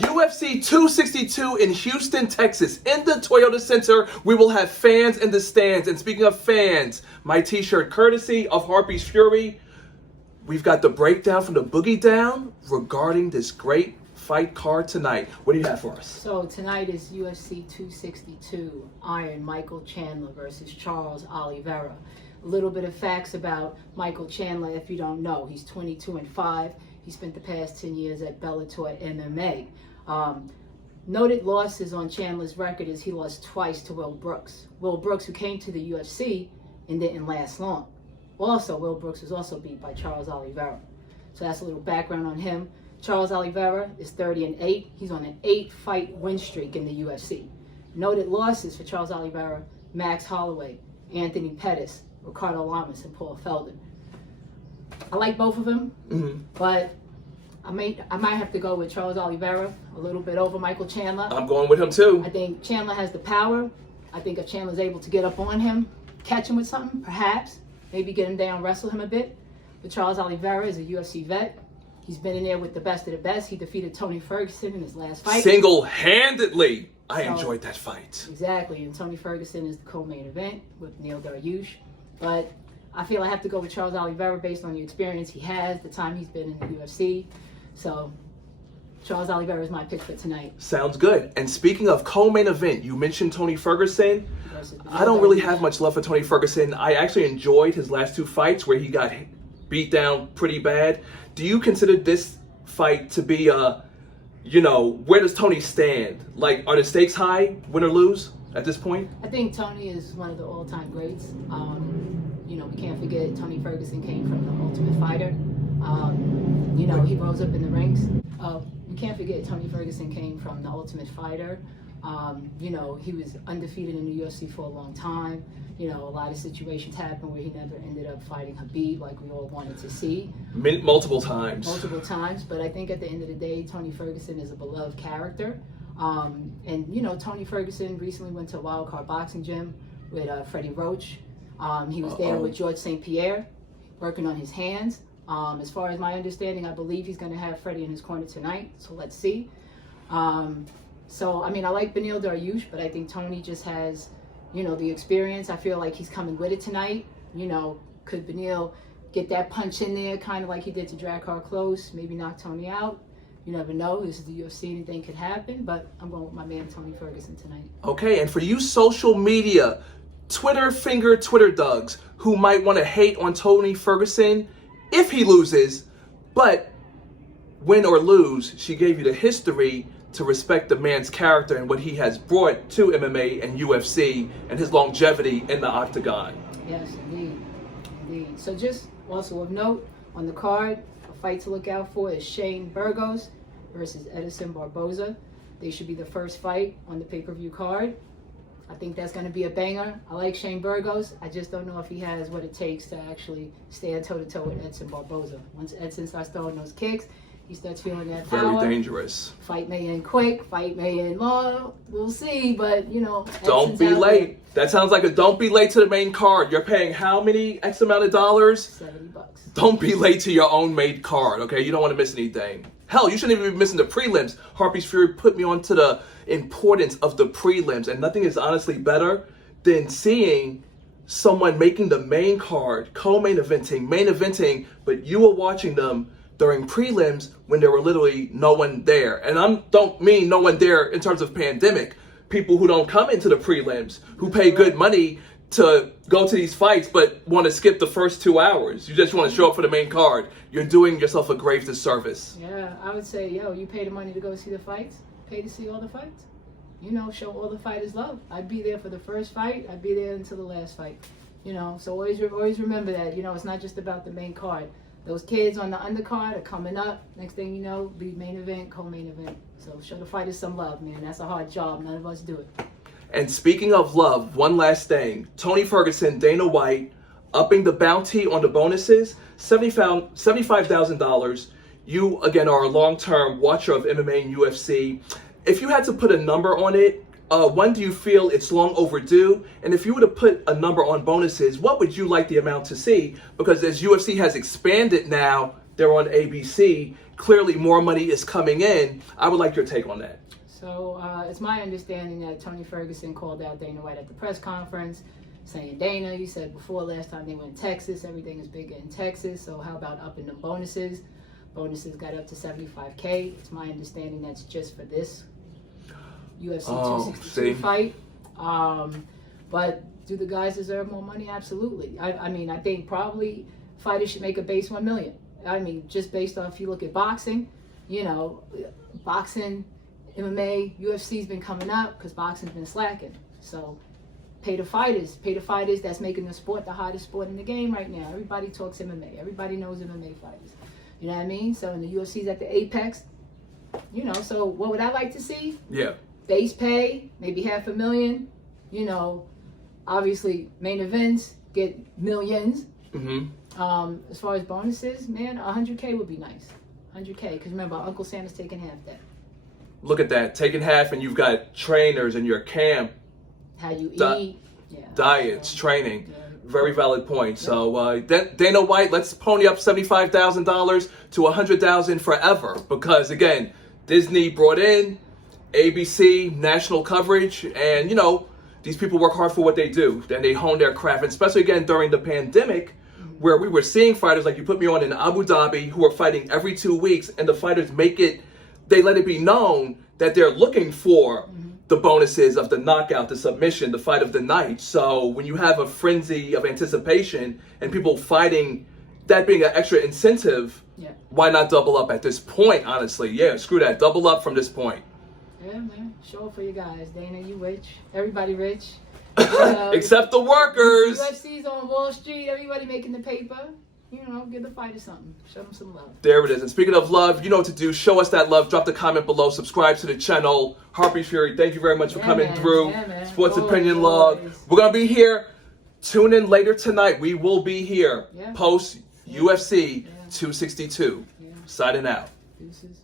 UFC 262 in Houston, Texas. In the Toyota Center, we will have fans in the stands. And speaking of fans, my t-shirt courtesy of Harpies Fury. We've got the breakdown from the Boogie Down regarding this great fight card tonight. What do you have for us? So tonight is UFC 262, Iron Michael Chandler versus Charles Oliveira. A little bit of facts about Michael Chandler if you don't know. He's 22-5. He spent the past 10 years at Bellator MMA. Noted losses on Chandler's record is he lost twice to Will Brooks. Will Brooks, who came to the UFC and didn't last long. Also, Will Brooks was also beat by Charles Oliveira. So that's a little background on him. Charles Oliveira is 30-8. He's on an 8-fight win streak in the UFC. Noted losses for Charles Oliveira: Max Holloway, Anthony Pettis, Ricardo Lamas, and Paul Felder. I like both of them, but I might have to go with Charles Oliveira a little bit over Michael Chandler. I'm going with him too. I think Chandler has the power. I think if Chandler's able to get up on him, catch him with something, perhaps, maybe get him down, wrestle him a bit. But Charles Oliveira is a UFC vet. He's been in there with the best of the best. He defeated Tony Ferguson in his last fight. Single-handedly. I enjoyed that fight. Exactly, and Tony Ferguson is the co-main event with Beneil Dariush. But I feel I have to go with Charles Oliveira based on the experience he has, the time he's been in the UFC. So Charles Oliveira is my pick for tonight. Sounds good. And speaking of co-main event, you mentioned Tony Ferguson. I don't really have much love for Tony Ferguson. I actually enjoyed his last two fights where he got beat down pretty bad. Do you consider this fight to be where does Tony stand? Like, are the stakes high, win or lose at this point? I think Tony is one of the all-time greats. We can't forget Tony Ferguson came from the Ultimate Fighter. He rose up in the ranks. We can't forget Tony Ferguson came from the Ultimate Fighter. He was undefeated in the UFC for a long time. A lot of situations happened where he never ended up fighting Khabib like we all wanted to see. Multiple times. But I think at the end of the day, Tony Ferguson is a beloved character. Tony Ferguson recently went to a Wild Card Boxing Gym with Freddie Roach. He was there with George St. Pierre, working on his hands. As far as my understanding, I believe he's going to have Freddie in his corner tonight, so let's see. I like Beneil Dariush, but I think Tony just has, the experience. I feel like he's coming with it tonight. Could Beneil get that punch in there, kind of like he did to Drakkar Klose, maybe knock Tony out? You never know. This is the UFC. Anything could happen, but I'm going with my man Tony Ferguson tonight. Okay, and for you social media, Twitter Dugs, who might want to hate on Tony Ferguson if he loses, but win or lose, she gave you the history to respect the man's character and what he has brought to MMA and UFC and his longevity in the octagon. Yes, indeed. So just also of note, on the card, a fight to look out for is Shane Burgos versus Edison Barboza. They should be the first fight on the pay-per-view card. I think that's going to be a banger. I like Shane Burgos. I just don't know if he has what it takes to actually stand toe-to-toe with Edson Barboza. Once Edson starts throwing those kicks, he starts feeling that power. Very dangerous. Fight may end quick, fight may end long. We'll see, but, Don't be late. That sounds like a don't be late to the main card. You're paying how many X amount of dollars? $70. Don't be late to your own made card, okay? You don't want to miss anything. Hell, you shouldn't even be missing the prelims. Harpies Fury put me on to the importance of the prelims, and nothing is honestly better than seeing someone making the main card, co-main eventing, but you were watching them during prelims when there were literally no one there. And I don't mean no one there in terms of pandemic. People who don't come into the prelims, who pay good money to go to these fights but want to skip the first 2 hours. You just want to show up for the main card. You're doing yourself a grave disservice. Yeah, I would say, you pay the money to go see the fights, pay to see all the fights. Show all the fighters love. I'd be there for the first fight. I'd be there until the last fight. So always remember that. It's not just about the main card. Those kids on the undercard are coming up. Next thing you know, be main event, co-main event. So show the fighters some love, man. That's a hard job. None of us do it. And speaking of love, one last thing. Tony Ferguson, Dana White, upping the bounty on the bonuses, $75,000. You, again, are a long-term watcher of MMA and UFC. If you had to put a number on it, When do you feel it's long overdue? And if you were to put a number on bonuses, what would you like the amount to see? Because as UFC has expanded now, they're on ABC, clearly more money is coming in. I would like your take on that. So it's my understanding that Tony Ferguson called out Dana White at the press conference saying, Dana, you said before last time they went to Texas, everything is bigger in Texas, so how about upping the bonuses? Bonuses got up to $75K. It's my understanding that's just for this UFC 262 fight. But do the guys deserve more money? Absolutely. I mean, I think probably fighters should make a base $1 million. I mean, just based off, if you look at boxing, you know, boxing, MMA, UFC's been coming up because boxing's been slacking. So pay the fighters that's making the sport the hottest sport in the game right now. Everybody talks MMA. Everybody knows MMA fighters. You know what I mean? So in the UFC's at the apex, you know, so what would I like to see? Yeah. Base pay, maybe $500,000. You know, obviously main events get millions. As far as bonuses, man, $100K would be nice. $100K, because remember, Uncle Santa's taking half that. Look at that, taking half, and you've got trainers in your camp. How you eat, diets, training. Yeah. Very valid point. So Dana White, let's pony up $75,000 to $100,000 forever, because again, Disney brought in ABC, national coverage, and you know, these people work hard for what they do, and they hone their craft, and especially again during the pandemic, where we were seeing fighters like you put me on in Abu Dhabi who are fighting every 2 weeks, and the fighters they let it be known that they're looking for the bonuses of the knockout, the submission, the fight of the night. So when you have a frenzy of anticipation and people fighting, that being an extra incentive, why not double up at this point, honestly? Yeah, screw that. Double up from this point. Yeah, man. Show up for you guys. Dana, you rich. Everybody rich. Except the workers. UFC's on Wall Street. Everybody making the paper. You know, give the fighters something. Show them some love. There it is. And speaking of love, you know what to do. Show us that love. Drop the comment below. Subscribe to the channel. Harpies Fury, thank you very much for coming through. Sports Opinion Log. We're going to be here. Tune in later tonight. We will be here. Post UFC 262. Signing out. Deuces.